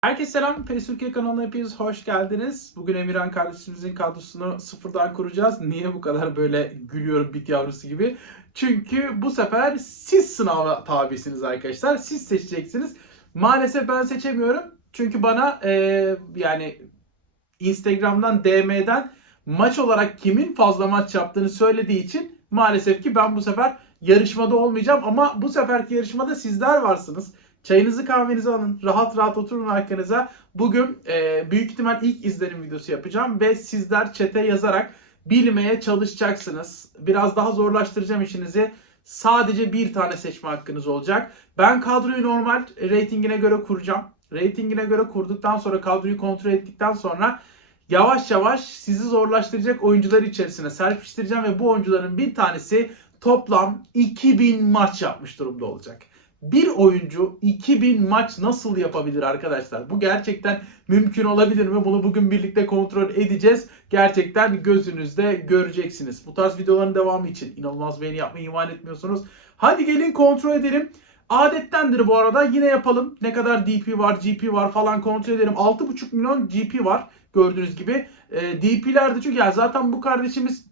Herkese selam. PES Türkiye kanalına hepiniz hoş geldiniz. Bugün Emirhan kardeşimizin kadrosunu sıfırdan kuracağız. Niye bu kadar böyle gülüyorum bit yavrusu gibi? Çünkü bu sefer siz sınava tabisiniz arkadaşlar. Siz seçeceksiniz. Maalesef ben seçemiyorum. Çünkü bana eee, yani Instagram'dan DM'den maç olarak kimin fazla maç yaptığını söylediği için maalesef ki ben bu sefer yarışmada olmayacağım. Ama bu seferki yarışmada sizler varsınız. Çayınızı kahvenizi alın. Rahat rahat oturun arkanıza. Bugün e, büyük ihtimal ilk izlenim videosu yapacağım ve sizler çete yazarak bilmeye çalışacaksınız. Biraz daha zorlaştıracağım işinizi. Sadece bir tane seçme hakkınız olacak. Ben kadroyu normal reytingine göre kuracağım. Reytingine göre kurduktan sonra kadroyu kontrol ettikten sonra yavaş yavaş sizi zorlaştıracak oyuncular içerisine serpiştireceğim ve bu oyuncuların bir tanesi toplam 2000 maç yapmış durumda olacak. Bir oyuncu 2000 maç nasıl yapabilir arkadaşlar? Bu gerçekten mümkün olabilir mi? Bunu bugün birlikte kontrol edeceğiz. Gerçekten gözünüzde göreceksiniz. Bu tarz videoların devamı için inanılmaz beğeni yapmayı ihmal etmiyorsunuz. Hadi gelin kontrol edelim. Adettendir bu arada yine yapalım. Ne kadar DP var, GP var falan kontrol edelim. 6.5 milyon GP var gördüğünüz gibi. E, DP'lerde çünkü ya zaten bu kardeşimiz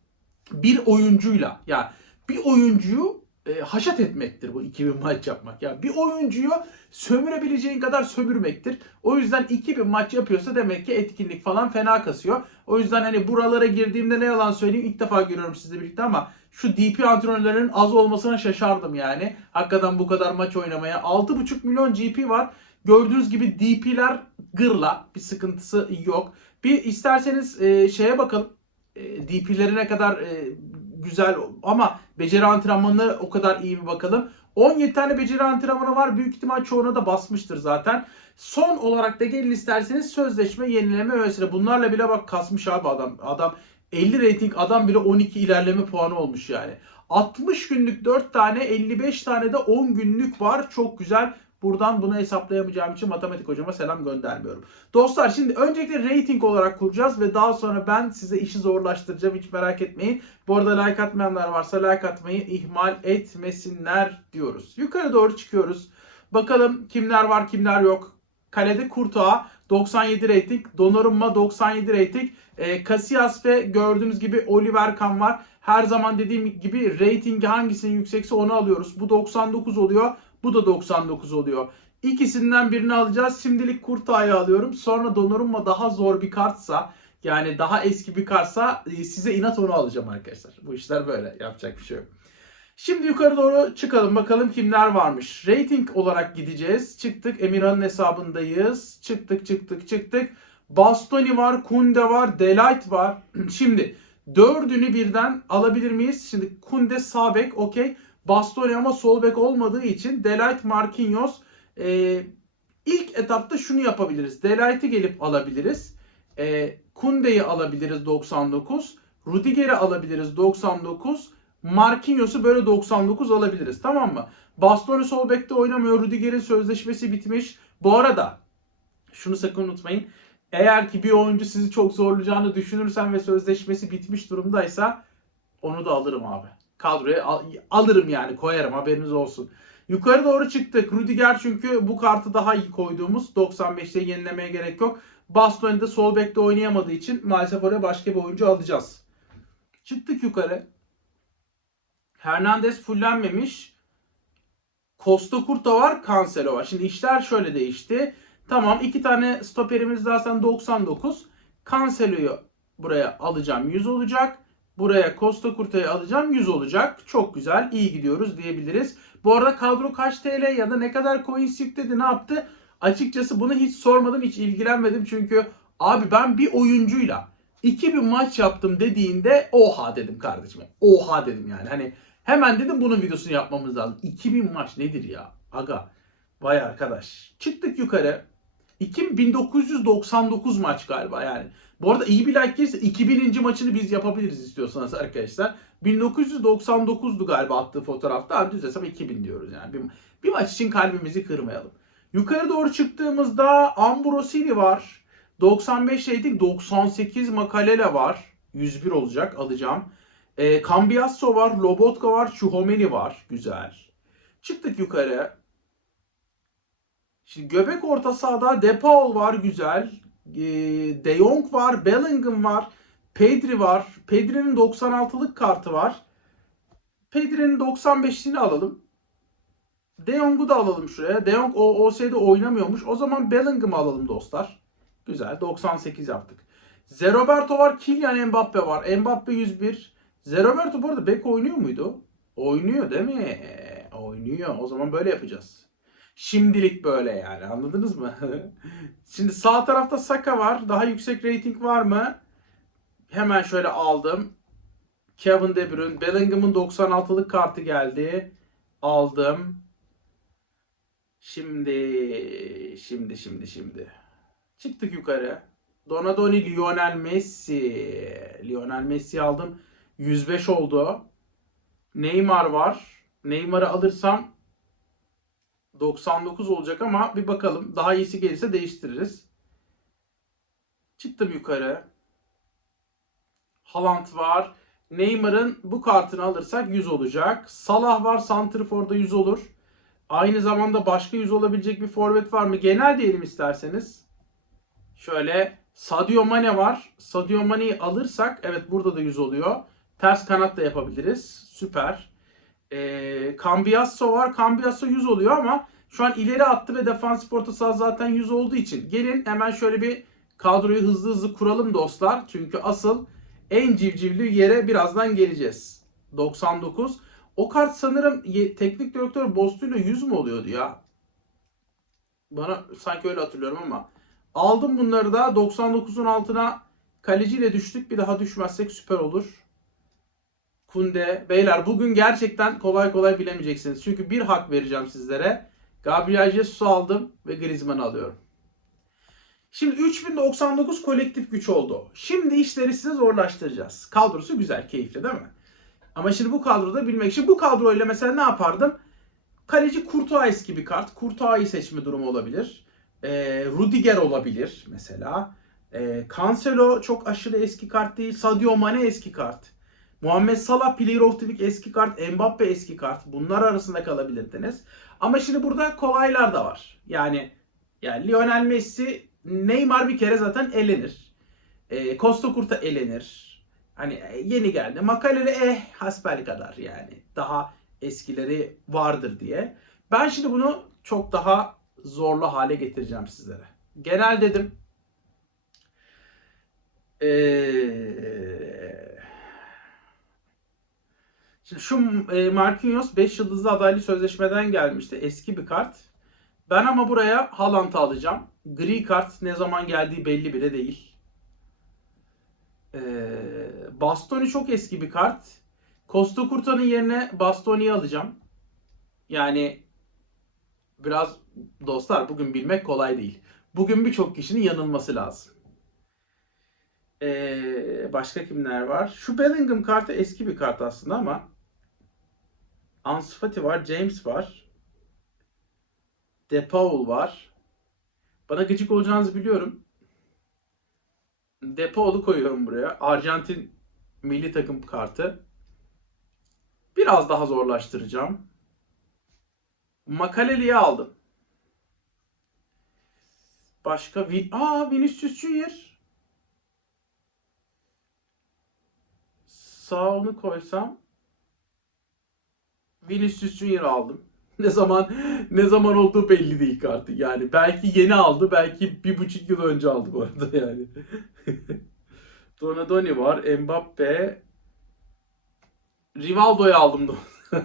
bir oyuncuyla ya bir oyuncuyu e, haşat etmektir bu 2000 maç yapmak. Ya bir oyuncuyu sömürebileceğin kadar sömürmektir. O yüzden 2000 maç yapıyorsa demek ki etkinlik falan fena kasıyor. O yüzden hani buralara girdiğimde ne yalan söyleyeyim ilk defa görüyorum sizle birlikte ama şu DP antrenörlerinin az olmasına şaşardım yani. Hakikaten bu kadar maç oynamaya. 6.5 milyon GP var. Gördüğünüz gibi DP'ler gırla. Bir sıkıntısı yok. Bir isterseniz e, şeye bakalım. E, DP'leri ne kadar e, güzel ama beceri antrenmanı o kadar iyi bir bakalım. 17 tane beceri antrenmanı var. Büyük ihtimal çoğuna da basmıştır zaten. Son olarak da gelin isterseniz sözleşme, yenileme vesaire. Bunlarla bile bak kasmış abi adam. Adam 50 rating adam bile 12 ilerleme puanı olmuş yani. 60 günlük 4 tane 55 tane de 10 günlük var. Çok güzel. Buradan bunu hesaplayamayacağım için matematik hocama selam göndermiyorum. Dostlar şimdi öncelikle rating olarak kuracağız ve daha sonra ben size işi zorlaştıracağım hiç merak etmeyin. Bu arada like atmayanlar varsa like atmayı ihmal etmesinler diyoruz. Yukarı doğru çıkıyoruz. Bakalım kimler var kimler yok. Kalede Kurtuğa 97 rating, Donnarumma 97 rating, e, Casillas ve gördüğünüz gibi Oliver Kahn var. Her zaman dediğim gibi ratingi hangisinin yüksekse onu alıyoruz. Bu 99 oluyor. Bu da 99 oluyor. İkisinden birini alacağız. Şimdilik Kurtağ'ı alıyorum. Sonra Donnarumma daha zor bir kartsa yani daha eski bir kartsa e, size inat onu alacağım arkadaşlar. Bu işler böyle. Yapacak bir şey yok. Şimdi yukarı doğru çıkalım. Bakalım kimler varmış. Rating olarak gideceğiz. Çıktık. Emirhan'ın hesabındayız. Çıktık çıktık çıktık. Bastoni var. Kunde var. Delight var. Şimdi dördünü birden alabilir miyiz? Şimdi Kunde sağ bek okey. Bastoni ama sol bek olmadığı için Delight Marquinhos e, ilk etapta şunu yapabiliriz. Delight'i gelip alabiliriz. E, Kunde'yi alabiliriz 99. Rudiger'i alabiliriz 99. Marquinhos'u böyle 99 alabiliriz. Tamam mı? Bastoni sol bekte oynamıyor. Rudiger'in sözleşmesi bitmiş. Bu arada şunu sakın unutmayın. Eğer ki bir oyuncu sizi çok zorlayacağını düşünürsen ve sözleşmesi bitmiş durumdaysa onu da alırım abi. Kadroya al- alırım yani koyarım haberiniz olsun. Yukarı doğru çıktık. Rudiger çünkü bu kartı daha iyi koyduğumuz 95'te yenilemeye gerek yok. Bastoni de sol bekte oynayamadığı için maalesef oraya başka bir oyuncu alacağız. Çıktık yukarı. Hernandez fullenmemiş. Costa Curta var, Cancelo var. Şimdi işler şöyle değişti. Tamam iki tane stoperimiz zaten 99. Cancelo'yu buraya alacağım 100 olacak. Buraya Costa Curta'yı alacağım 100 olacak. Çok güzel iyi gidiyoruz diyebiliriz. Bu arada kadro kaç TL ya da ne kadar coins yükledi ne yaptı? Açıkçası bunu hiç sormadım hiç ilgilenmedim. Çünkü abi ben bir oyuncuyla 2000 maç yaptım dediğinde oha dedim kardeşim. Oha dedim yani. Hani hemen dedim bunun videosunu yapmamız lazım. 2000 maç nedir ya? Aga. Vay arkadaş. Çıktık yukarı. 2999 maç galiba yani. Bu arada iyi bir like gelirse 2000. maçını biz yapabiliriz istiyorsanız arkadaşlar. 1999'du galiba attığı fotoğrafta. Abi düz hesap 2000 diyoruz yani. Bir, bir maç için kalbimizi kırmayalım. Yukarı doğru çıktığımızda Ambrosini var. 95 rating 98 Makalele var. 101 olacak alacağım. E, Cambiasso var, Lobotka var, Chouameni var. Güzel. Çıktık yukarı. Şimdi göbek orta sahada De Paul var güzel. Ee, De Jong var, Bellingham var, Pedri var. Pedri'nin 96'lık kartı var. Pedri'nin 95'liğini alalım. De Jong'u da alalım şuraya. De Jong o OS'de oynamıyormuş. O zaman Bellingham'ı alalım dostlar. Güzel. 98 yaptık. Zeroberto var. Kylian Mbappe var. Mbappe 101. Zeroberto bu arada bek oynuyor muydu? Oynuyor değil mi? Oynuyor. O zaman böyle yapacağız. Şimdilik böyle yani. Anladınız mı? Şimdi sağ tarafta Saka var. Daha yüksek rating var mı? Hemen şöyle aldım. Kevin De Bruyne. Bellingham'ın 96'lık kartı geldi. Aldım. Şimdi, şimdi, şimdi, şimdi. Çıktık yukarı. Donadoni, Lionel Messi. Lionel Messi aldım. 105 oldu. Neymar var. Neymar'ı alırsam 99 olacak ama bir bakalım. Daha iyisi gelirse değiştiririz. Çıktım yukarı. Haaland var. Neymar'ın bu kartını alırsak 100 olacak. Salah var. Santrfor'da 100 olur. Aynı zamanda başka 100 olabilecek bir forvet var mı? Genel diyelim isterseniz. Şöyle Sadio Mane var. Sadio Mane'yi alırsak evet burada da 100 oluyor. Ters kanat da yapabiliriz. Süper. Ee, Cambiasso var. Cambiasso 100 oluyor ama şu an ileri attı ve defansif orta saha zaten 100 olduğu için. Gelin hemen şöyle bir kadroyu hızlı hızlı kuralım dostlar. Çünkü asıl en civcivli yere birazdan geleceğiz. 99. O kart sanırım teknik direktör Bostu'yla 100 mü oluyordu ya? Bana sanki öyle hatırlıyorum ama. Aldım bunları da 99'un altına kaleciyle düştük. Bir daha düşmezsek süper olur. Kunde. Beyler bugün gerçekten kolay kolay bilemeyeceksiniz. Çünkü bir hak vereceğim sizlere. Gabriel Jesus aldım ve Griezmann'ı alıyorum. Şimdi 3099 kolektif güç oldu. Şimdi işleri size zorlaştıracağız. Kadrosu güzel, keyifli değil mi? Ama şimdi bu kadroda bilmek için bu kadroyla mesela ne yapardım? Kaleci Courtois gibi kart. Courtois'ı seçme durumu olabilir. Ee, Rudiger olabilir mesela. Ee, Cancelo çok aşırı eski kart değil. Sadio Mane eski kart. Muhammed Salah Player of the Week eski kart. Mbappe eski kart. Bunlar arasında kalabilirdiniz. Ama şimdi burada kolaylar da var. Yani yani Lionel Messi, Neymar bir kere zaten elenir. E, Costa Curta elenir. Hani e, yeni geldi. Makaleli eh hasbel kadar yani. Daha eskileri vardır diye. Ben şimdi bunu çok daha zorlu hale getireceğim sizlere. Genel dedim. Eee Şu e, Marquinhos 5 yıldızlı adaylı sözleşmeden gelmişti. Eski bir kart. Ben ama buraya Haaland'ı alacağım. Gri kart ne zaman geldiği belli bile değil. E, Bastoni çok eski bir kart. Costa Curta'nın yerine Bastoni'yi alacağım. Yani biraz dostlar bugün bilmek kolay değil. Bugün birçok kişinin yanılması lazım. Ee, başka kimler var? Şu Bellingham kartı eski bir kart aslında ama Ansu Fati var, James var. De Paul var. Bana gıcık olacağınızı biliyorum. De Paul'u koyuyorum buraya. Arjantin milli takım kartı. Biraz daha zorlaştıracağım. Makaleli'yi aldım. Başka Vi Aa Vinicius Junior. Sağını koysam Vinicius Junior aldım. Ne zaman ne zaman olduğu belli değil kartı. Yani belki yeni aldı, belki bir buçuk yıl önce aldı bu arada yani. Donadoni var, Mbappe, Rivaldo'yu aldım da.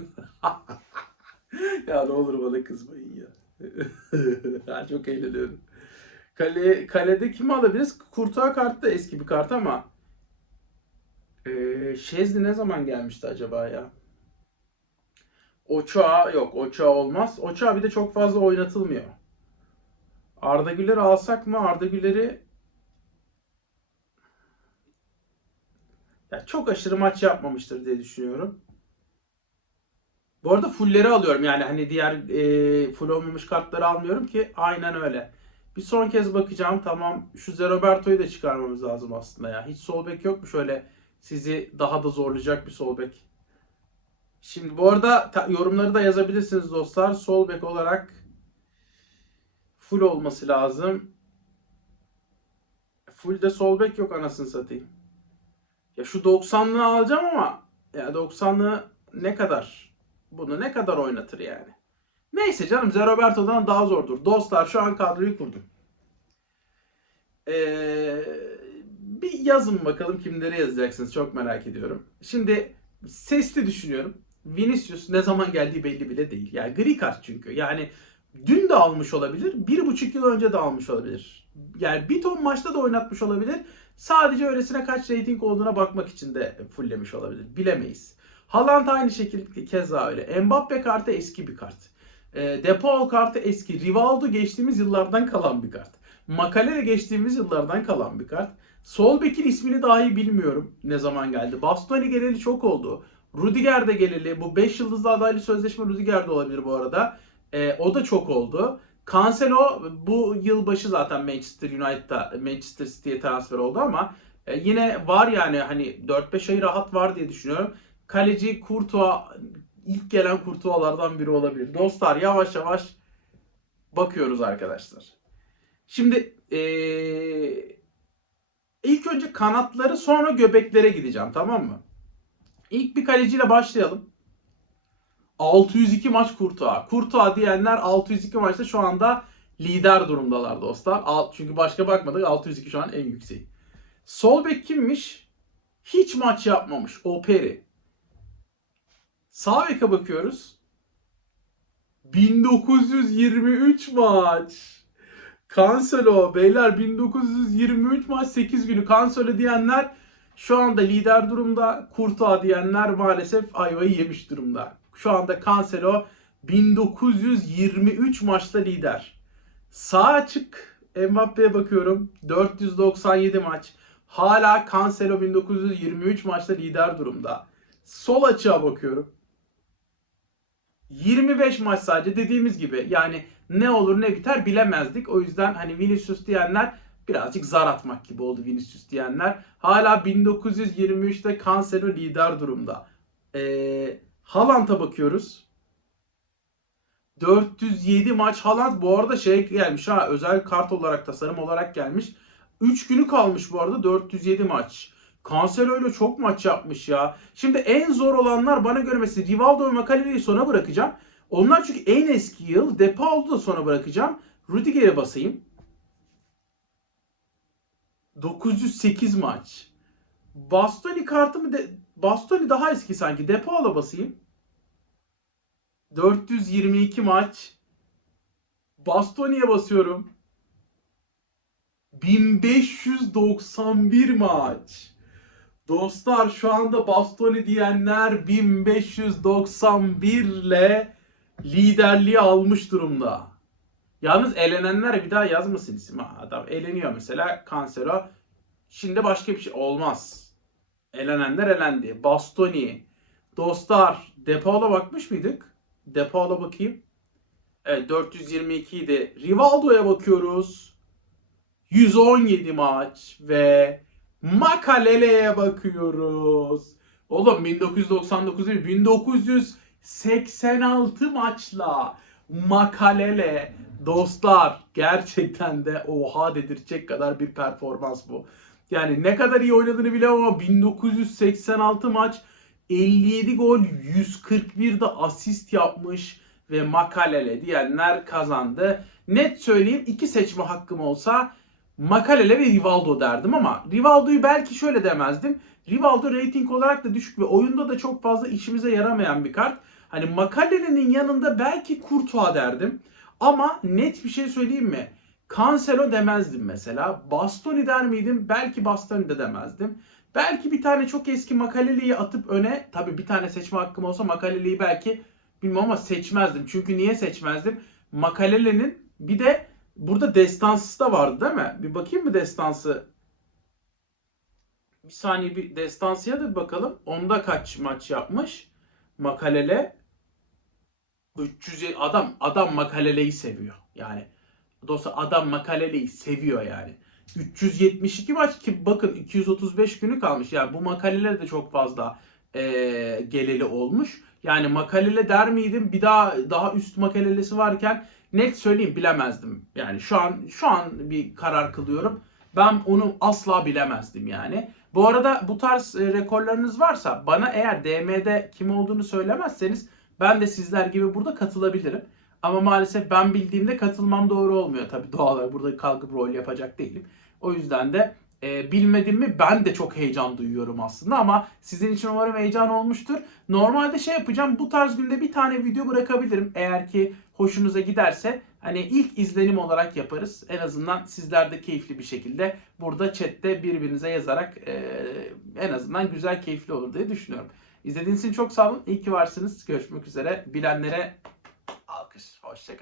ya ne olur bana kızmayın ya. ya çok eğleniyorum. Kale, kalede kimi alabiliriz? Kurtağı kartı da eski bir kart ama ee, Şezli ne zaman gelmişti acaba ya? Ochoa yok. Ochoa olmaz. Ochoa bir de çok fazla oynatılmıyor. Arda Güler'i alsak mı? Arda Güler'i ya çok aşırı maç yapmamıştır diye düşünüyorum. Bu arada fullleri alıyorum. Yani hani diğer e, full olmamış kartları almıyorum ki aynen öyle. Bir son kez bakacağım. Tamam şu Zeroberto'yu da çıkarmamız lazım aslında ya. Hiç sol bek yok mu şöyle sizi daha da zorlayacak bir sol bek? Şimdi bu arada yorumları da yazabilirsiniz dostlar. Sol bek olarak Full olması lazım. Full de sol bek yok anasını satayım. Ya şu 90'lığı alacağım ama ya 90'lığı ne kadar? Bunu ne kadar oynatır yani? Neyse canım Zeroberto'dan daha zordur. Dostlar şu an kadroyu kurdum. Ee, bir yazın bakalım kimleri yazacaksınız çok merak ediyorum. Şimdi sesli düşünüyorum. Vinicius ne zaman geldiği belli bile değil. Yani gri kart çünkü. Yani dün de almış olabilir. Bir buçuk yıl önce de almış olabilir. Yani bir ton maçta da oynatmış olabilir. Sadece öylesine kaç rating olduğuna bakmak için de fulllemiş olabilir. Bilemeyiz. Haaland aynı şekilde keza öyle. Mbappe kartı eski bir kart. E, Depol kartı eski. Rivaldo geçtiğimiz yıllardan kalan bir kart. Makalele geçtiğimiz yıllardan kalan bir kart. Sol bekin ismini dahi bilmiyorum ne zaman geldi. Bastoni geleli çok oldu. Rudiger de geleli. Bu 5 yıldızlı adaylı sözleşme Rudiger de olabilir bu arada. E, o da çok oldu. Cancelo bu yılbaşı zaten Manchester United'da Manchester City'ye transfer oldu ama e, yine var yani hani 4-5 ay rahat var diye düşünüyorum. Kaleci Courtois ilk gelen Courtois'lardan biri olabilir. Dostlar yavaş yavaş bakıyoruz arkadaşlar. Şimdi ee, ilk önce kanatları sonra göbeklere gideceğim tamam mı? İlk bir kaleciyle başlayalım. 602 maç Kurtuğa. Kurtuğa diyenler 602 maçta şu anda lider durumdalar dostlar. Çünkü başka bakmadık 602 şu an en yüksek. Sol bek kimmiş? Hiç maç yapmamış. Operi. Sağ beke bakıyoruz. 1923 maç. Cancelo beyler 1923 maç 8 günü Cancelo diyenler şu anda lider durumda. Kurtuğa diyenler maalesef ayvayı yemiş durumda. Şu anda Cancelo 1923 maçta lider. Sağ açık Mbappe'ye bakıyorum. 497 maç. Hala Cancelo 1923 maçta lider durumda. Sol açığa bakıyorum. 25 maç sadece dediğimiz gibi yani ne olur ne biter bilemezdik. O yüzden hani Vinicius diyenler birazcık zar atmak gibi oldu Vinicius diyenler. Hala 1923'te Cancelo lider durumda. Ee, Haaland'a bakıyoruz. 407 maç Haaland bu arada şey gelmiş ha özel kart olarak tasarım olarak gelmiş. 3 günü kalmış bu arada 407 maç. Cancelo ile çok maç yapmış ya. Şimdi en zor olanlar bana göre mesela Rivaldo ve Makalele'yi sona bırakacağım. Onlar çünkü en eski yıl. De Paul'u da sona bırakacağım. Rudiger'e basayım. 908 maç. Bastoni kartımı de Bastoni daha eski sanki. De Paul'a basayım. 422 maç. Bastoni'ye basıyorum. 1591 maç. Dostlar şu anda Bastoni diyenler 1591 ile liderliği almış durumda. Yalnız elenenler bir daha yazmasın isim ha. Adam eleniyor mesela Cancelo. Şimdi başka bir şey olmaz. Elenenler elendi. Bastoni. Dostlar Depaul'a bakmış mıydık? Depaul'a bakayım. Evet 422 idi. Rivaldo'ya bakıyoruz. 117 maç ve Makalele'ye bakıyoruz. Oğlum 1999 değil 1986 maçla Makalele dostlar gerçekten de oha dedirtecek kadar bir performans bu. Yani ne kadar iyi oynadığını bilemem ama 1986 maç 57 gol 141 de asist yapmış ve Makalele diyenler kazandı. Net söyleyeyim iki seçme hakkım olsa Makalele ve Rivaldo derdim ama Rivaldo'yu belki şöyle demezdim. Rivaldo rating olarak da düşük ve oyunda da çok fazla işimize yaramayan bir kart. Hani Makalele'nin yanında belki Courtois derdim. Ama net bir şey söyleyeyim mi? Cancelo demezdim mesela. Bastoni der miydim? Belki Bastoni de demezdim. Belki bir tane çok eski Makalele'yi atıp öne, tabii bir tane seçme hakkım olsa Makalele'yi belki bilmem ama seçmezdim. Çünkü niye seçmezdim? Makalele'nin bir de burada destansı da vardı değil mi? Bir bakayım mı destansı? Bir saniye bir destansıya da bir bakalım. Onda kaç maç yapmış? Makalele 300 adam adam Makalele'yi seviyor. Yani dostlar adam Makalele'yi seviyor yani. 372 maç ki bakın 235 günü kalmış. Yani bu makaleler de çok fazla e, geleli olmuş. Yani makalele der miydim? Bir daha daha üst makalelesi varken net söyleyeyim bilemezdim. Yani şu an şu an bir karar kılıyorum. Ben onu asla bilemezdim yani. Bu arada bu tarz rekorlarınız varsa bana eğer DM'de kim olduğunu söylemezseniz ben de sizler gibi burada katılabilirim. Ama maalesef ben bildiğimde katılmam doğru olmuyor tabii doğal olarak. Burada kalkıp rol yapacak değilim. O yüzden de e, bilmedim mi ben de çok heyecan duyuyorum aslında ama sizin için umarım heyecan olmuştur. Normalde şey yapacağım bu tarz günde bir tane video bırakabilirim eğer ki hoşunuza giderse. Hani ilk izlenim olarak yaparız. En azından sizler de keyifli bir şekilde burada chatte birbirinize yazarak e, en azından güzel keyifli olur diye düşünüyorum. İzlediğiniz için çok sağ olun. İyi ki varsınız. Görüşmek üzere. Bilenlere alkış. Hoşçakalın.